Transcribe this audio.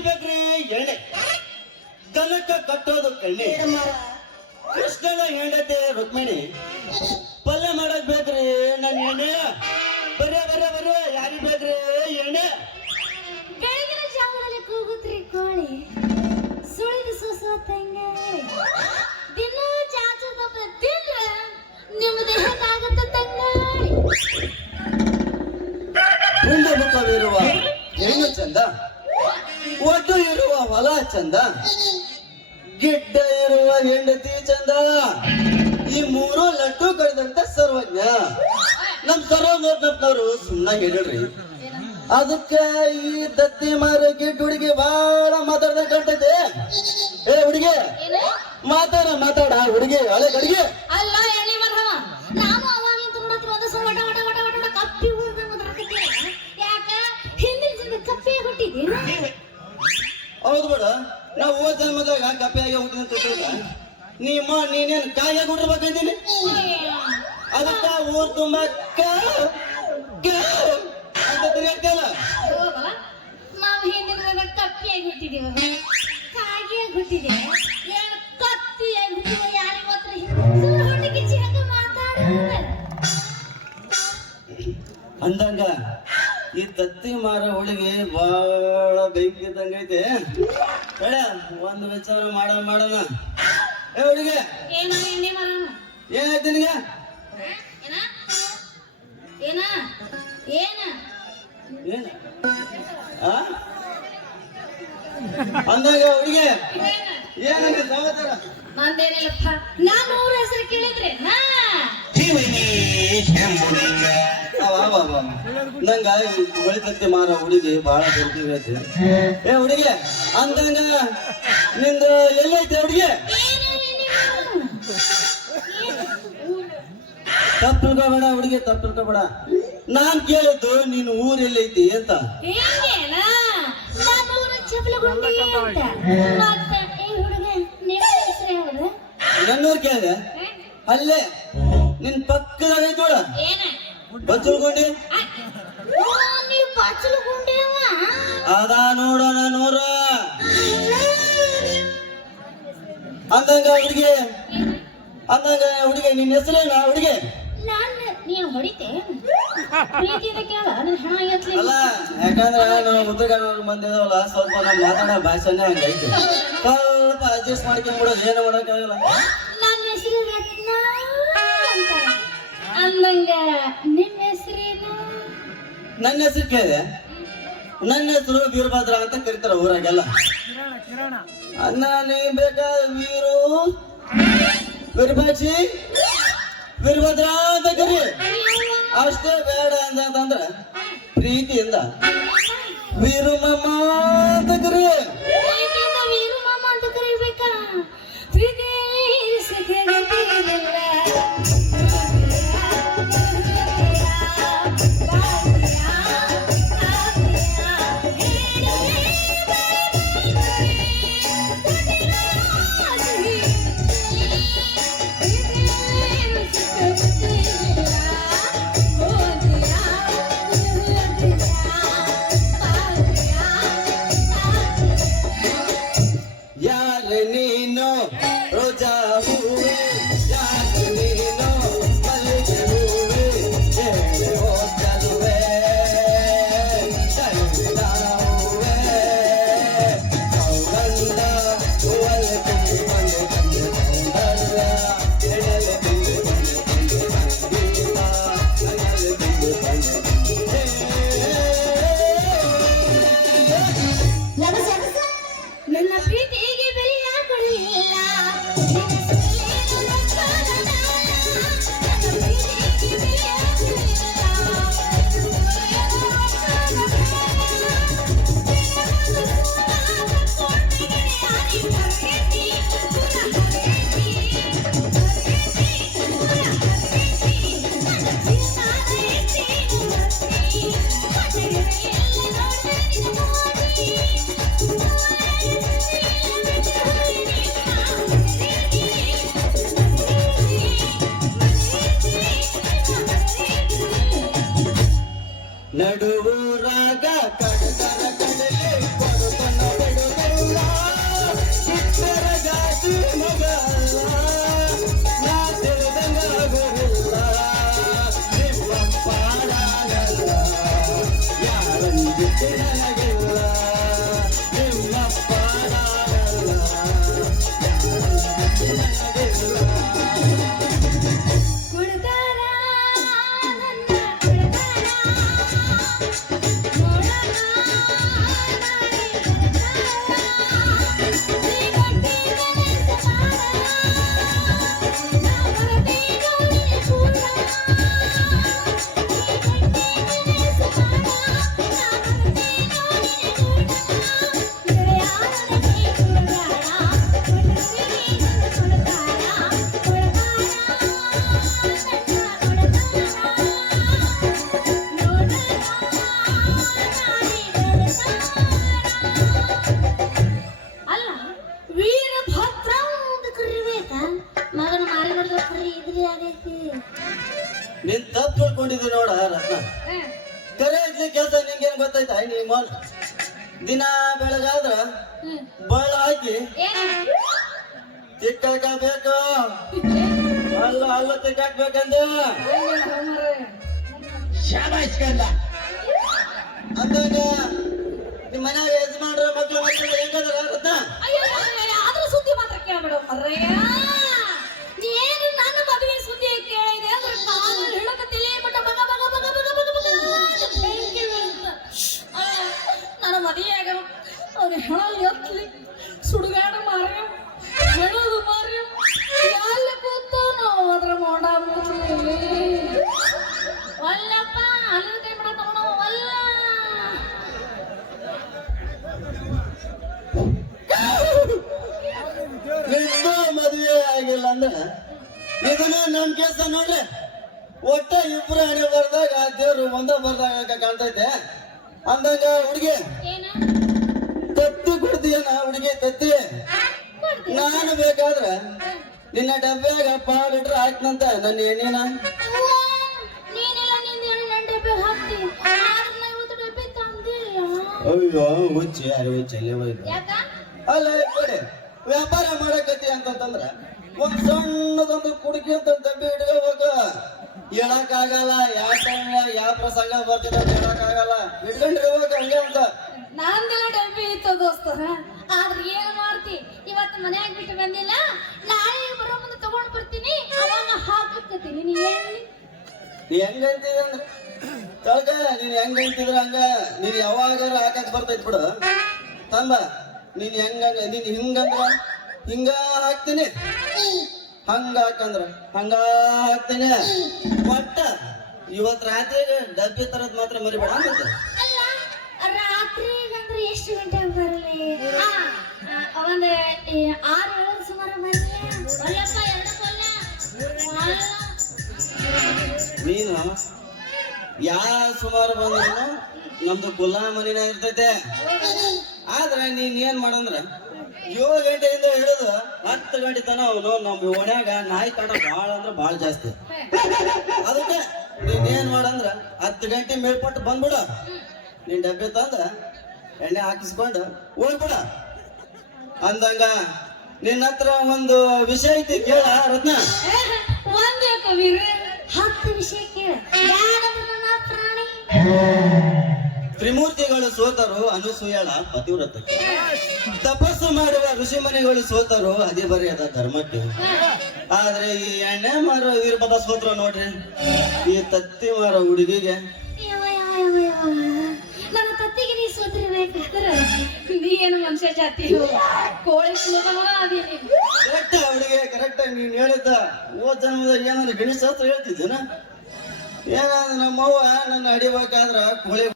ಹೊಡಿಬೇಕ್ರಿ ಎಣ್ಣೆ ದನಕ್ಕ ಕಟ್ಟೋದು ಕಣ್ಣೆ ಕೃಷ್ಣನ ಹೆಂಡತಿ ರುಕ್ಮಿಣಿ ಪಲ್ಯ ಮಾಡಕ್ ಬೇಕ್ರಿ ನನ್ನ ಎಣ್ಣೆ ಬರೇ ಬರೇ ಬರೇ ಯಾರಿಗ್ ಬೇಕ್ರಿ ಎಣ್ಣೆ ಬೆಳಗಿನ ಜಾವದಲ್ಲಿ ಕೂಗುತ್ರಿ ಕೋಳಿ ಸುಳಿದು ಸುಸುವ ತಂಗೆ ದಿನ ಚಾಚು ತಪ್ಪ ತಿಂದ್ರೆ ನಿಮ್ಮ ದೇಹಕ್ಕಾಗತ್ತ ತಂಗಾಳಿ ಪುಂಡ ಮುಖವಿರುವ ಹೆಣ್ಣು ಚಂದ ಒಟ್ಟು ಇರುವ ಹೊಲ ಚಂದ ಗಿಡ್ಡ ಇರುವ ಹೆಂಡತಿ ಚಂದ ಈ ಮೂರು ಲಡ್ಡು ಕಳೆದಂತ ಸರ್ವಜ್ಞ ನಮ್ ಸರ್ವಜ್ಞರು ಸುಮ್ಮನೆ ಹೇಳಿಡ್ರಿ ಅದಕ್ಕೆ ಈ ದತ್ತಿ ಮಾರ ಗಿಡ್ಡ ಹುಡುಗಿ ಬಹಳ ಮಾತಾಡ್ದ ಕಾಣ್ತೈತೆ ಏ ಹುಡುಗಿ ಮಾತಾಡ ಹುಡುಗಿ ಹಳೆ ಹುಡುಗಿ ಅಲ್ಲ ಎಣ್ಣೆ ಮರವ ನಾನು ಅವಾಗಿಂದ ನೋಡತ್ರ ಒಂದು ಸಲ ವಟ ವಟ ವಟ ವಟ ಕಪ್ಪಿ ಊರ್ದ ಮುದ್ರಕತ್ತೀರ ಯಾಕ ಹಿಂದಿನ ಜನ ಕಪ್ಪಿ ಹುಟ್ಟಿದ್ದೀರ ಹೌದು ಬೇಡ ನಾವು ಹೋದ ಜನ್ಮದಾಗ ಕಪ್ಪೆಯಾಗಿ ಹುಟ್ಟಿದ ಅಂತ ತಿಳ್ಕೊಂಡ ನೀನೇನು ಕಾಯಿಯಾಗಿ ಹುಟ್ಟಿರ್ಬೇಕಿದ್ದೀನಿ ಅದಕ್ಕ ಊರ್ ತುಂಬಾ ಅಂತ ತಿರುಗತ್ತಲ್ಲ ನಾವು ಹಿಂದಿನ ಕಪ್ಪಿಯಾಗಿ ಹುಟ್ಟಿದೀವಿ ಕಾಗಿಯಾಗಿ ಹುಟ್ಟಿದೀವಿ ಏನು ಕತ್ತಿಯಾಗಿ ಹುಟ್ಟಿದೀವಿ ಯಾರಿಗೆ ಮಾತ್ರ ಸುಳ್ಳು ಹೊಟ್ಟೆ ಕಿಚ್ಚಿ ಹಂಗ ಮಾತಾಡ ಅಂದಂಗ ಈ ತತ್ತಿ ಮಾರ ಹುಡುಗಿ ಬಹಳ ಬೆಂಕಿ ಇದ್ದಂಗೈತೆ ಬೇಡ ಒಂದು ವಿಚಾರ ಮಾಡೋಣ ಏ ಹುಡುಗಿ ಏನು ಎಣ್ಣೆ ಮರನ ಏನಾಯ್ತು ನಿನಗೆ ಏನ ಏನ ಏನ ಏನ ಆ ಅಂದಾಗ ಹುಡುಗಿ ಏನಾಗ ಸಮಾಚಾರ ನಂದೇನಿಲ್ಲಪ್ಪ ನಾನು ಅವ್ರ ಹೆಸರು ಕೇಳಿದ್ರೆ ನಂಗ ಒಳಿತತ್ತಿ ಮಾರ ಹುಡುಗಿ ಬಹಳ ಬೆಂಕಿ ಏ ಹುಡುಗಿ ಅಂದಂಗ ನಿಂದು ಎಲ್ಲೈತೆ ಹುಡುಗಿ ತಪ್ಪು ತಿಳ್ಕೊಬೇಡ ಹುಡುಗಿ ತಪ್ಪು ತಿಳ್ಕೊಬೇಡ ನಾನ್ ಕೇಳಿದ್ದು ನೀನು ಊರ್ ಎಲ್ಲೈತಿ ಅಂತ ನನ್ನೂರ್ ಕೇಳಿದೆ ಅಲ್ಲೇ ನಿನ್ ಪಕ್ಕದಾಗ ಐತಿ ನೋಡ ಬಚ್ಚಲ್ಕೊಂಡಿ ಅದ ನೋಡೋಣ ನೋಡ ಅಂದಂಗ ಹುಡುಗಿ ನಿನ್ನ ಹೆಸರೇನ ಹುಡುಗಿ ನೀನು ಹೊಡಿತೆ ಪ್ರೀತಿಯಿಂದ ಕೇಳ ಹಣ ಎತ್ಲಿ ಅಲ್ಲ ಯಾಕಂದ್ರೆ ನಾವು ಉತ್ತರ ಕನ್ನಡ ಮಂದಿ ಇದಾವಲ್ಲ ಸ್ವಲ್ಪ ನಾವು ಮಾತಾಡೋ ಭಾಷೆನೇ ಹಂಗೈತೆ ಸ್ವಲ್ಪ ಅಡ್ಜಸ್ಟ್ ಮಾಡ್ಕೊಂಡ್ಬಿಡೋದು ಏನು ಮಾಡೋಕ್ಕಾಗಲ್ಲ ನನ್ನ ಹೆಸರು ರತ್ನ ಅಂತ ಅಂದಂಗ ನಿಮ್ಮ ಹೆಸರೇನು ನನ್ನ ಹೆಸರು ಕೇಳಿದೆ ನನ್ನ ಹೆಸರು ವೀರಭದ್ರ ಅಂತ ಕರೀತಾರ ಊರಾಗೆಲ್ಲ ಅನ್ನ ನೀ ಬೇಕಾ ವೀರಭಾಕ್ಷಿ ವೀರಭದ್ರ ಅಂತ ಕರಿ ಅಷ್ಟೇ ಬೇಡ ಅಂತಂದ್ರ ಪ್ರೀತಿಯಿಂದ ವೀರಮಮ್ಮ ಅಂತ ಕರಿ ವೀರು ಮಾಮ ಅಂತ ಕರೀಬೇಕಾ ಪ್ರೀತಿ ಬಿಟ್ಟು ನನಗಿಲ್ಲ ನಿಮ್ಮಪ್ಪ ನಾನಲ್ಲ ಬಿಟ್ಟು ನನಗಿಲ್ಲ ಕುಡ್ದಾರ ನನ್ನ ಕುಡ್ದಾರ ನೋಡಣ ನಾಯಿ ಕುಡ್ದಾರ ನೀ ಕೊಟ್ಟಿದ್ದನೆ ಸಮಾನ ನಾ ಬರಬೇಕು ನಿನ್ನ ಕೂಡ ನೀ ಕೊಟ್ಟಿದ್ದನೆ ಸಮಾನ ನಾ ಬರಬೇಕು ನಿನ್ನ ಕೂಡ ಗೆಳೆಯಾರನಿಗೆ ಕುಡ್ದಾರ ಕುಡ್ದಿನಿ ನನ್ನ ಕುಡ್ದಾರ ಅಲ್ಲ ವೀರಭದ್ರ ಅಂತ ಕರಿಬೇಕ ಮಗನ ಮಾರಿ ನೋಡಿದ ಕರಿ ಇದ್ರಿ ಆಗೈತಿ ನೀನ್ ತಪ್ಪು ತಿಳ್ಕೊಂಡಿದ್ದಿ ನೋಡ ರತ್ನ ಕರೆ ಇಡ್ಲಿ ಕೆಲಸ ನಿಂಗೇನ್ ಗೊತ್ತೈತ ನೀ ಮೋನ್ ದಿನ ಬೆಳಗಾದ್ರ ಬಳ್ಳ ಹಾಕಿ ತಿಕ್ಕಾಕಬೇಕು ಅಲ್ಲ ತಿಕ್ಕಾಕ್ಬೇಕಂದ ಶಾಬಾಯಿಸ್ಕಂದ ಅಂದಾಗ ನಿಮ್ ಮನ್ಯಾಗ ಯಜಮಾನ್ರ ಮಕ್ಳು ಹೆಂಗದ್ರ ರತ್ನ ಅದ್ರ ಸುದ್ದಿ ಮಾತ್ರ ಕೇಳ್ಬೇಡ ಮರ್ರಯ್ಯ ನೀನು ನನ್ನ ಮದುವೆ ಸುದ್ದಿ ಕೇಳಿದೆ ಅಂದ್ರೆ ಕಾಲು ಹಿಡಕತ್ತಿಲ್ಲ ಬಟ್ ಬಗ ಬಗ ಬಗ ಬಗ ಬಗ ಬಗ ಅಂತ ಬೆಂಕಿ ಬೀಳುತ್ತ. ನನ್ನ ಮದುವೆಯಾಗ ಅವ್ರು ಹೆಣ ಎತ್ತಲಿ ಸುಡುಗಾಡ ಮಾರ್ಯ ಹೆಣದು ಮಾರ್ಯ ಎಲ್ಲ ಕೂತು ನಾವು ಅದ್ರ ಮೊಂಡ ಮುಚ್ಚಲಿ ಒಲ್ಲಪ್ಪ ಅಲ್ಲಿ ಕೈ ಮಾಡಕ ಒಲ್ಲ ನಿಂದು ಮದುವೆ ಆಗಿಲ್ಲ ಅಂದ್ರ ಇದನ್ನ ನಮ್ ಕೆಲಸ ನೋಡ್ರಿ ಒಟ್ಟ ಇಬ್ರು ಹಣೆ ಬರ್ದಾಗ ದೇವ್ರು ಒಂದ ಬರ್ದಾಗ ಕಾಣ್ತೈತೆ ಅಂದಾಗ ಹುಡುಗಿ ಏನ ತತ್ತಿ ಕುಡ್ತೀಯನ ಹುಡುಗಿ ತತ್ತಿ ನಾನು ಬೇಕಾದ್ರ ನಿನ್ನ ಡಬ್ಬ್ಯಾಗ ಪಾಡಿಟ್ರೆ ಹಾಕ್ನಂತ ನನ್ನ ಎಣ್ಣೆನ ನೀನೆಲ್ಲ ನಿಂದ ನನ್ನ ಡಬ್ಬೆ ಹಾಕ್ತಿ ಆದ್ರೆ ಇವತ್ತು ಡಬ್ಬೆ ತಂದಿಲ್ಲ ಅಯ್ಯೋ ಹುಚ್ಚಿ ಅರೆ ಹುಚ್ಚಲ್ಲೇ ಹೋಯ್ತು ಯಾಕ ಅಲ್ಲ ಈ ಕಡೆ ವ್ಯಾಪಾರ ಮಾಡಕತ್ತಿ ಅಂತಂದ್ರ ಒಂದ್ ಸಣ್ಣದೊಂದು ಕುಡುಕಿ ಅಂತ ಡಬ್ಬಿ ಹಿಡ್ಕೋಬೇಕು ಹೇಳಕ್ಕಾಗಲ್ಲ ಯಾವ ಟೈಮ್ ಯಾವ ಪ್ರಸಂಗ ಬರ್ತಿದೆ ಅಂತ ಹೇಳಕ್ಕಾಗಲ್ಲ ಹಿಡ್ಕೊಂಡಿರ್ಬೇಕು ಹಂಗೆ ಅಂತ ನಂದೆಲ್ಲ ಡಬ್ಬಿ ಇತ್ತು ದೋಸ್ತ ಆದ್ರೆ ಏನ್ ಮಾಡ್ತಿ ಇವತ್ತು ಮನ್ಯಾಗ ಬಿಟ್ಟು ಬಂದಿಲ್ಲ ನಾಳೆ ಬರೋ ಮುಂದೆ ತಗೊಂಡ್ ಬರ್ತೀನಿ ಅವಾಗ ಹಾಕತ್ತೀನಿ ನೀ ಹೇಳಿ ನೀ ಹೆಂಗಂತಿದ ಅಂದ್ರೆ ತಳ್ಕ ನೀನ್ ಹೆಂಗಂತಿದ್ರ ಹಂಗ ನೀನ್ ಯಾವಾಗಾರ ಹಾಕಕ್ ಬರ್ತೈತ್ ಬಿಡು ತಂಬ ನೀನ್ ನೀನ್ ಹಿಂಗಂದ್ರ ಹಿಂಗ ಹಾಕ್ತೀನಿ ಹಂಗ ಹಾಕಂದ್ರ ಹಂಗ ಹಾಕ್ತೀನಿ ಒಟ್ಟ ಇವತ್ ರಾತ್ರಿ ಡಬ್ಬಿ ತರದ್ ಮಾತ್ರ ಮರಿಬೇಡ ಅಂತ ಅಲ್ಲ ರಾತ್ರಿ ಅಂದ್ರೆ ಎಷ್ಟು ಗಂಟೆಗೆ ಬರಲಿ ಒಂದ್ 6-7 ಸುಮಾರು ಬರಲಿ ಅಲ್ಲಪ್ಪ 2 ಕೊಲ್ಲ ನೀನು ಯಾ ಸುಮಾರು ಬಂದ್ರು ನಮ್ದು ಕುಲ್ಲ ಮನಿನ ಇರ್ತೈತೆ ಆದ್ರೆ ನೀನ್ ಏನ್ ಮಾಡಂದ್ರ 7 ಗಂಟೆಯಿಂದ ಹಿಡಿದು 10 ಗಂಟೆ ತನ ಅವನು ನಮ್ ಓಣ್ಯಾಗ ನಾಯಿ ಕಾಟ ಬಾಳ ಅಂದ್ರ ಬಾಳ ಜಾಸ್ತಿ ಅದಕ್ಕೆ ನೀನ್ ಏನ್ ಮಾಡಂದ್ರ 10 ಗಂಟೆ ಮೇಲ್ಪಟ್ಟು ಬಂದ್ಬಿಡ ನೀನ್ ಡಬ್ಬೆ ತಂದ ಎಣ್ಣೆ ಹಾಕಿಸ್ಕೊಂಡು ಹೋಗ್ಬಿಡ ಅಂದಂಗ ನಿನ್ನ ಹತ್ರ ಒಂದು ವಿಷಯ ಐತಿ ಕೇಳ ರತ್ನ ಒಂದೇ ಕವಿರ 10 ವಿಷಯ ಕೇಳ ಯಾರಾದ್ರೂ ನನ್ನ ಪ್ರಾಣಿ ತ್ರಿಮೂರ್ತಿಗಳು ಸೋತರು ಅನುಸೂಯಳ ಪತಿವ್ರತಕ್ಕೆ ತಪಸ್ಸು ಮಾಡುವ ಋಷಿಮನಿಗಳು ಸೋತರು ಅಧಿಬರಿಯದ ಧರ್ಮಕ್ಕೆ ಆದ್ರೆ ಈ ಎಣ್ಣೆ ಮಾರೋ ವೀರಪದ ಸೋತ್ರ ನೋಡ್ರಿ ಈ ತತ್ತಿ ಮಾರೋ ಹುಡುಗಿಗೆ ನನ್ನ ತತ್ತಿಗೆ ನೀ ಸೋತಿರ್ಬೇಕಾದ್ರೆ ನೀ ಏನು ಮನುಷ್ಯ ಜಾತಿ ಕೋಳಿ ಸುಲಭವ ಅದೀನಿ ಕರೆಕ್ಟ್ ಹುಡುಗಿ ಕರೆಕ್ಟ್ ನೀನ್ ಹೇಳಿದ್ದ ಓದ್ ಜನ್ಮದಾಗ ಏನಾದ್ರು ಗಣೇಶ ಶಾಸ್ತ್ರ ಹೇಳ್ತಿದ್ದೇನ ಏನಾದ್ರೆ ನಮ್ಮವ್ವ ನನ್ನ ಅಡಿಬೇಕಾದ್ರ ಕೋಳಿ